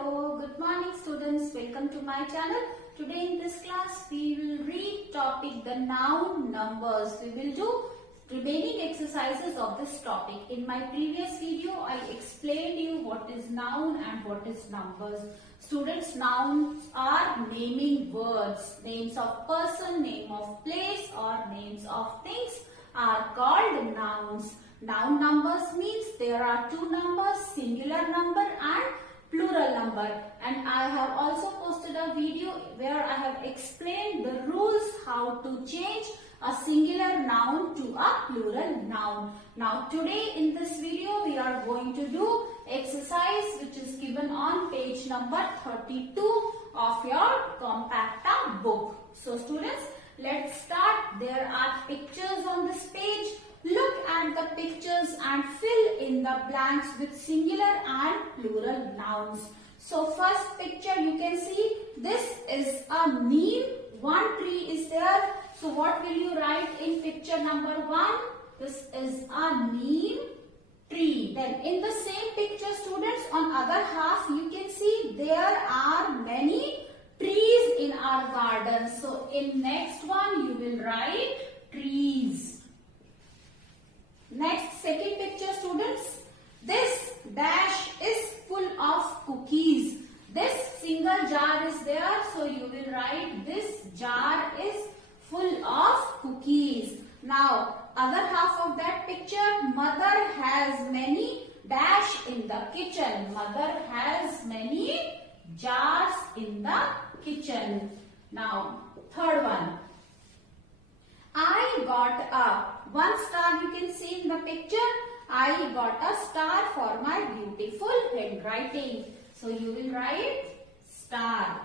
Hello, good morning students. Welcome to my channel. Today in this class we will read topic the noun numbers. We will do remaining exercises of this topic. In my previous video I explained you what is noun and what is numbers. Students, nouns are naming words. Names of person, name of place or names of things are called nouns. Noun numbers means there are two numbers, singular number and plural number, and I have also posted a video where I have explained the rules how to change a singular noun to a plural noun. Now today in this video we are going to do exercise which is given on page number 32 of your Compacta book. So students, let's start. There are pictures on this page. Look at the pictures and fill in the blanks with singular and plural nouns. So first picture you can see this is a neem. One tree is there. So what will you write in picture number 1? This is a neem tree. Then in the same picture students, on other half you can see there are many trees in our garden. So in next one you will write trees. Next, second picture students, this dash is full of cookies. This single jar is there, so you will write this jar is full of cookies. Now, other half of that picture, mother has many dash in the kitchen. Mother has many jars in the kitchen. Now, third one. I got a one star you can see in the picture. I got a star for my beautiful handwriting. So you will write star.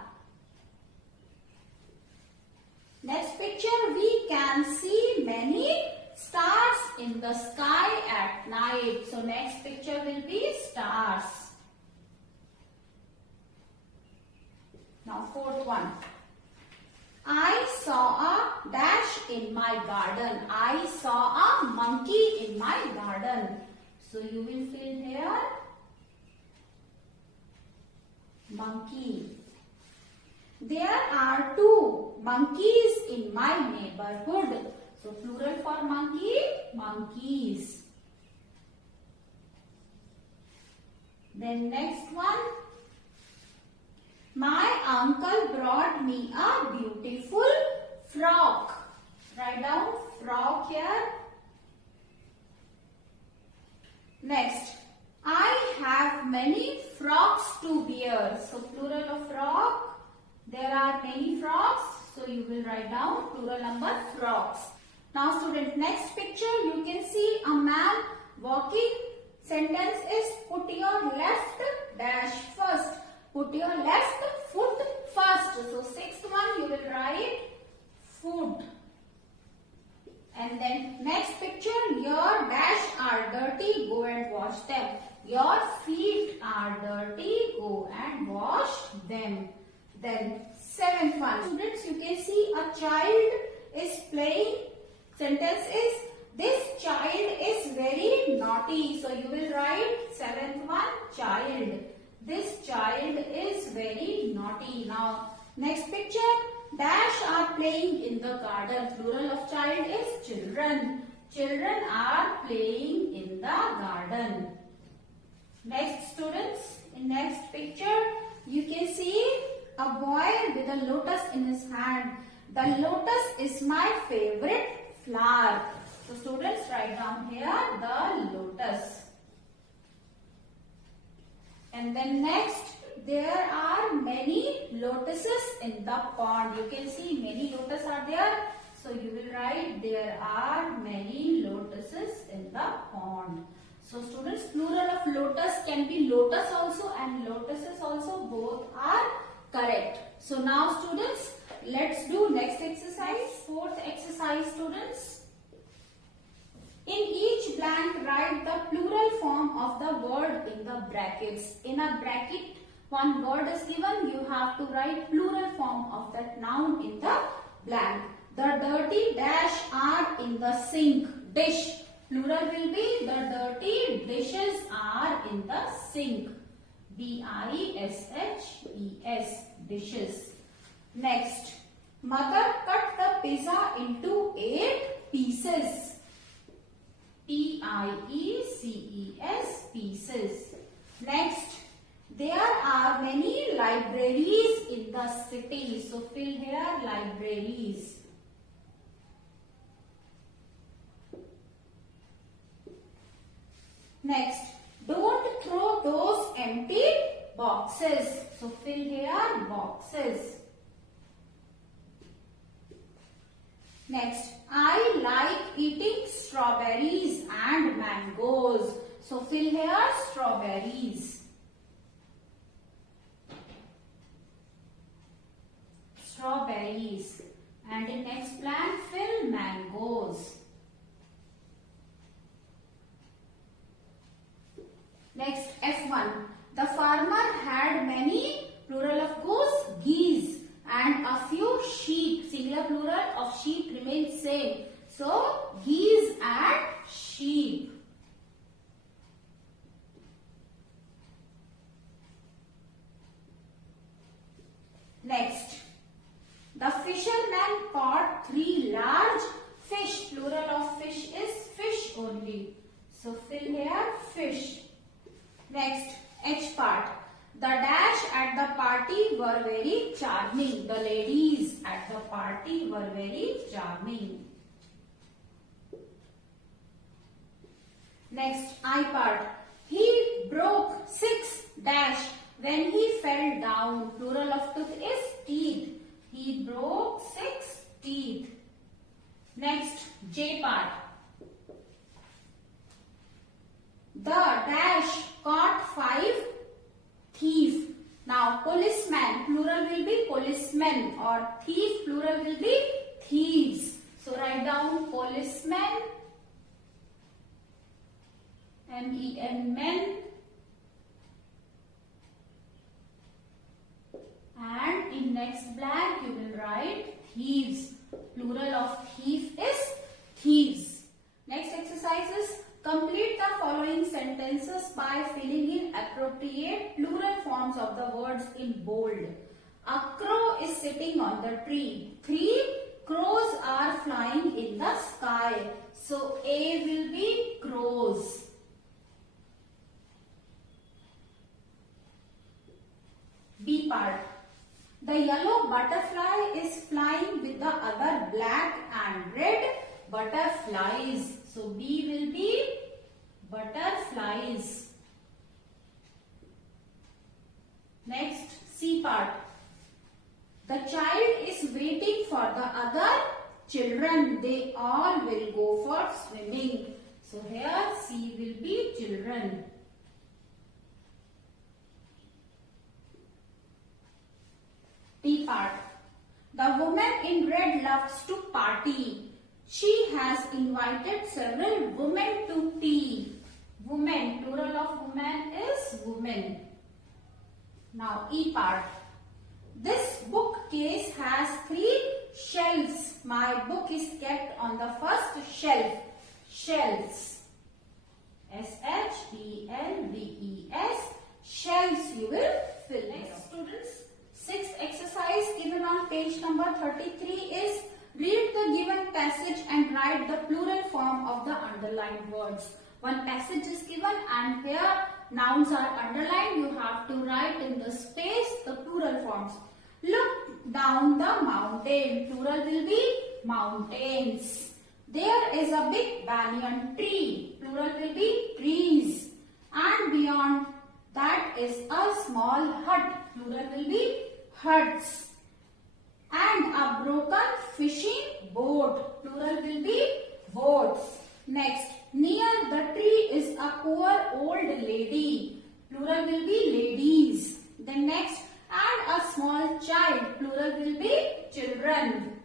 Next picture, we can see many stars in the sky at night. So next picture will be stars. Now fourth one. I saw a dash in my garden. I saw a monkey in my garden. So you will fill here monkey. There are two monkeys in my neighborhood. So plural for monkey, monkeys. Then next one. My uncle brought me a beautiful frock. Write down frock here. Next, I have many frocks to wear. So plural of frock. There are many frocks. So you will write down plural number frocks. Now student, next picture you can see a man walking. Sentence is put your left dash first. Put your left foot first. So sixth one you will write foot. And then next picture, your dash are dirty, go and wash them. Your feet are dirty, go and wash them. Then seventh one, students, you can see a child is playing. Sentence is this child is very naughty. So you will write seventh one, child. This child is very naughty. Now, next picture, dash are playing in the garden. Plural of child is children. Children are playing in the garden. Next students, in next picture, you can see a boy with a lotus in his hand. The lotus is my favorite flower. So students, write down here the lotus. And then next, there are many lotuses in the pond. You can see many lotuses are there. So you will write there are many lotuses in the pond. So students, plural of lotus can be lotus also and lotuses also. Both are correct. So now students, let's do next exercise. Fourth exercise students. In each blank, write the plural form of the word in the brackets. In a bracket, one word is given, you have to write plural form of that noun in the blank. The dirty dash are in the sink. Dish. Plural will be the dirty dishes are in the sink. D-I-S-H-E-S, dishes. Next, mother cut the pizza into 8 pieces. P-I-E-C-E-S, pieces. Next, there are many libraries in the city. So fill here libraries. Next, don't throw those empty boxes. So fill here boxes. Next, I like eating strawberries and mangoes. So fill here strawberries. Strawberries. And in next blank, fill mangoes. Next, F1. The farmer had many, plural of goose, geese, and a few sheep. Singular plural of sheep remains same. So, geese and sheep. Next, the fisherman caught 3 large fish. Plural of fish is fish only. So, fill here fish. Next, H part. The dash at the party were very charming. The ladies at the party were very charming. Next, I part. He broke 6 dash when he fell down. Plural of tooth is teeth. He broke 6 teeth. Next, J part. The dash caught 5 thief. Now policeman, plural will be policemen, or thief, plural will be thieves. So write down policemen, M-E-N, men. And in next blank you will write thieves. Plural of thief is thieves. Next exercise is complete the following sentences by filling in appropriate plural forms of the words in bold. A crow is sitting on the tree. 3 crows are flying in the sky. So A will be crows. B part. The yellow butterfly is flying with the other black and red butterflies. So B will be butterflies. Next, C part. The child is waiting for the other children. They all will go for swimming. So here C will be children. D part. The woman in red loves to party. She has invited several women to tea. Women, plural of woman is women. Now E part. This bookcase has 3 shelves. My book is kept on the first shelf. Shelves. S-H-E-L-V-E-S. Shelves you will fill. Next students, 6th exercise given on page number 33 is read the given passage and write the plural form of the underlined words. One passage is given and here nouns are underlined. You have to write in the space the plural forms. Look down the mountain. Plural will be mountains. There is a big banyan tree. Plural will be trees. And beyond that is a small hut. Plural will be huts. And a broken fishing boat. Plural will be boats. Next, near the tree is a poor old lady. Plural will be ladies. Then next, and a small child. Plural will be children.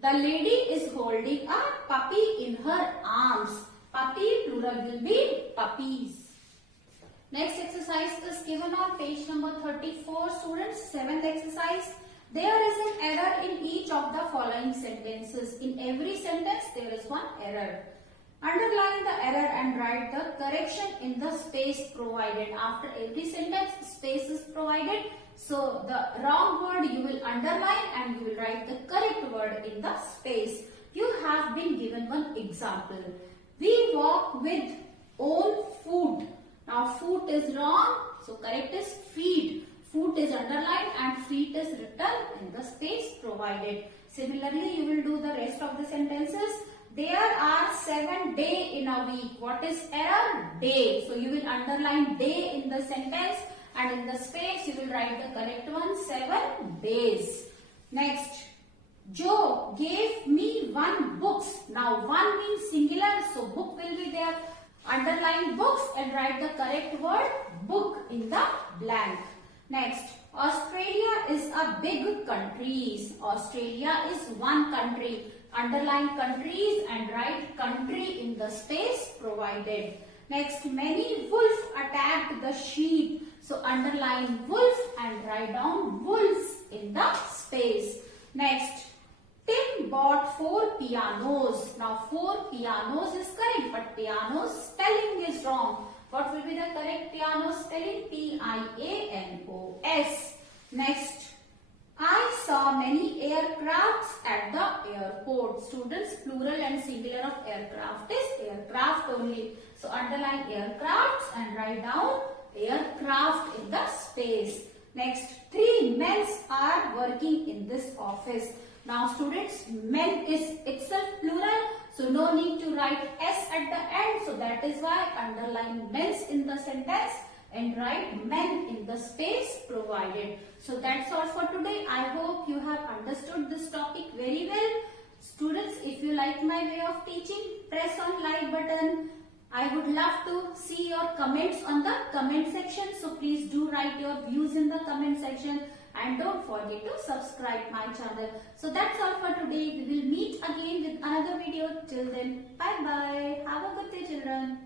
The lady is holding a puppy in her arms. Puppy, plural will be puppies. Next exercise is given on page number 34. Students, 7th exercise. There is an error in each of the following sentences. In every sentence, there is one error. Underline the error and write the correction in the space provided. After every sentence, space is provided. So the wrong word you will underline and you will write the correct word in the space. You have been given one example. We walk with own food. Now food is wrong. So correct is feed. Food is underlined and feet is written in the space provided. Similarly, you will do the rest of the sentences. There are 7 days in a week. What is error? Day. So you will underline day in the sentence and in the space you will write the correct one, 7 days. Next, Joe gave me 1 books. Now 1 means singular, so book will be there. Underline books and write the correct word book in the blank. Next, Australia is a big country. Australia is one country. Underline countries and write country in the space provided. Next, many wolves attacked the sheep. So underline wolf and write down wolves in the space. Next, Tim bought 4 pianos. Now 4 pianos is correct, but piano spelling is wrong. What will be the correct piano spelling? P-I-A-N-O-S. Next, I saw many aircrafts at the airport. Students, plural and singular of aircraft is aircraft only. So underline aircrafts and write down aircraft in the space. Next, 3 men are working in this office. Now students, men is itself plural, so no need to write S at the end. So that is why underline men's in the sentence and write men in the space provided. So that's all for today. I hope you have understood this topic very well. Students, if you like my way of teaching, press on like button. I would love to see your comments on the comment section. So please do write your views in the comment section. And don't forget to subscribe my channel. So that's all for today. We will meet again with another video. Till then, bye bye. Have a good day, children.